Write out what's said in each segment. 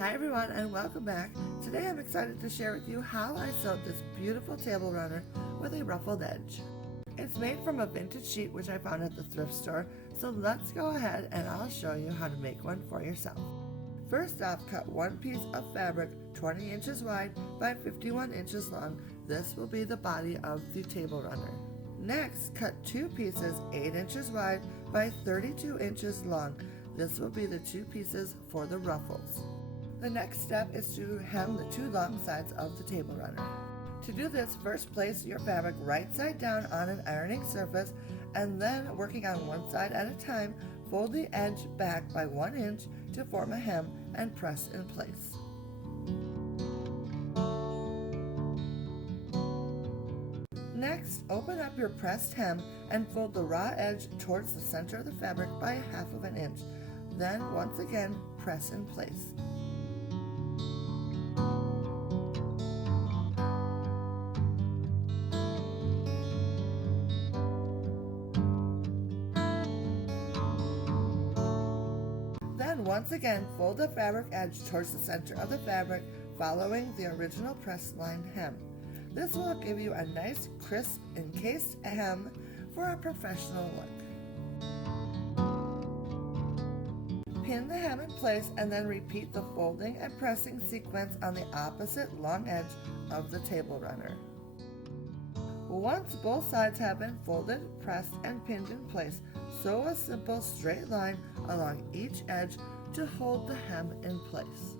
Hi everyone and welcome back. Today I'm excited to share with you how I sewed this beautiful table runner with a ruffled edge. It's made from a vintage sheet which I found at the thrift store, so let's go ahead and I'll show you how to make one for yourself. First off, cut one piece of fabric 20 inches wide by 51 inches long. This will be the body of the table runner. Next, cut two pieces 8 inches wide by 32 inches long. This will be the two pieces for the ruffles. The next step is to hem the two long sides of the table runner. To do this, first place your fabric right side down on an ironing surface, and then working on one side at a time, fold the edge back by 1 inch to form a hem and press in place. Next, open up your pressed hem and fold the raw edge towards the center of the fabric by 1/2 inch. Then, once again, press in place. Then, once again, fold the fabric edge towards the center of the fabric, following the original press line hem. This will give you a nice, crisp, encased hem for a professional look. Pin the hem in place and then repeat the folding and pressing sequence on the opposite long edge of the table runner. Once both sides have been folded, pressed, and pinned in place, sew a simple straight line along each edge to hold the hem in place.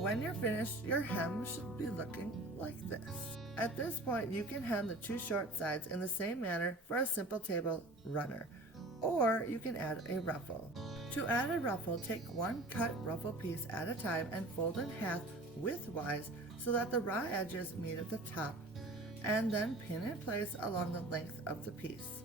When you're finished, your hem should be looking like this. At this point, you can hem the two short sides in the same manner for a simple table runner, or you can add a ruffle. To add a ruffle, take one cut ruffle piece at a time and fold in half widthwise so that the raw edges meet at the top, and then pin in place along the length of the piece.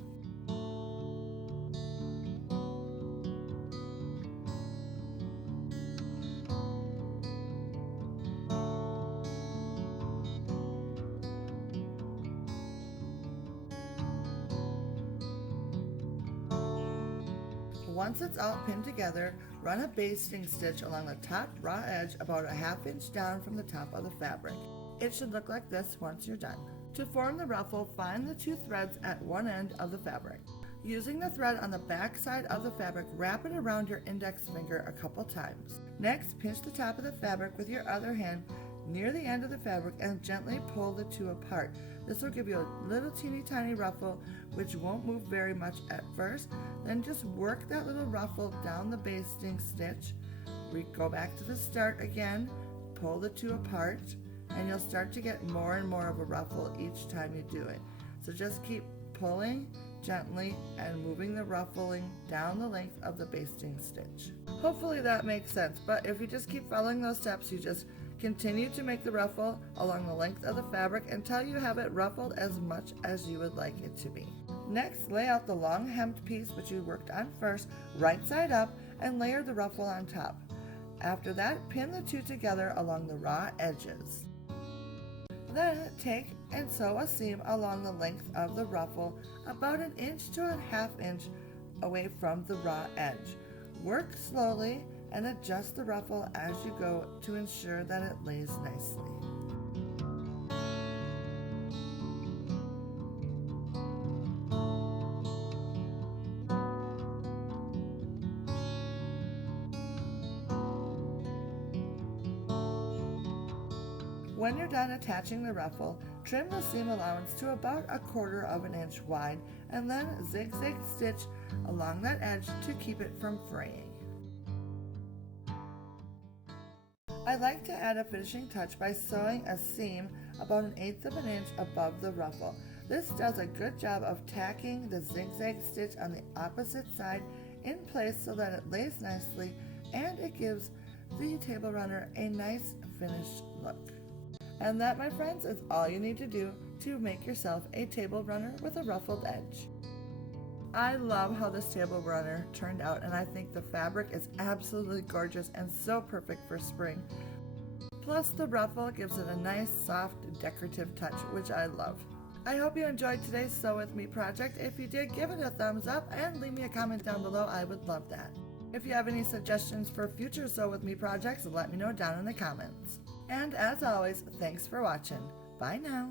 Once it's all pinned together, run a basting stitch along the top raw edge about 1/2 inch down from the top of the fabric. It should look like this once you're done. To form the ruffle, find the two threads at one end of the fabric. Using the thread on the back side of the fabric, wrap it around your index finger a couple times. Next, pinch the top of the fabric with your other hand near the end of the fabric and gently pull the two apart. This will give you a little teeny tiny ruffle which won't move very much at first. Then just work that little ruffle down the basting stitch. We go back to the start again, pull the two apart, and you'll start to get more and more of a ruffle each time you do it. So just keep pulling gently and moving the ruffling down the length of the basting stitch. Hopefully that makes sense, but if you just keep following those steps, you just continue to make the ruffle along the length of the fabric until you have it ruffled as much as you would like it to be. Next, lay out the long hemmed piece which you worked on first, right side up, and layer the ruffle on top. After that, pin the two together along the raw edges. Then take and sew a seam along the length of the ruffle about 1 inch to 1/2 inch away from the raw edge. Work slowly and adjust the ruffle as you go to ensure that it lays nicely. When you're done attaching the ruffle, trim the seam allowance to about 1/4 inch wide and then zigzag stitch along that edge to keep it from fraying. I like to add a finishing touch by sewing a seam about 1/8 inch above the ruffle. This does a good job of tacking the zigzag stitch on the opposite side in place so that it lays nicely, and it gives the table runner a nice finished look. And that, my friends, is all you need to do to make yourself a table runner with a ruffled edge. I love how this table runner turned out, and I think the fabric is absolutely gorgeous and so perfect for spring. Plus the ruffle gives it a nice, soft, decorative touch, which I love. I hope you enjoyed today's Sew With Me project. If you did, give it a thumbs up and leave me a comment down below. I would love that. If you have any suggestions for future Sew With Me projects, let me know down in the comments. And as always, thanks for watching. Bye now.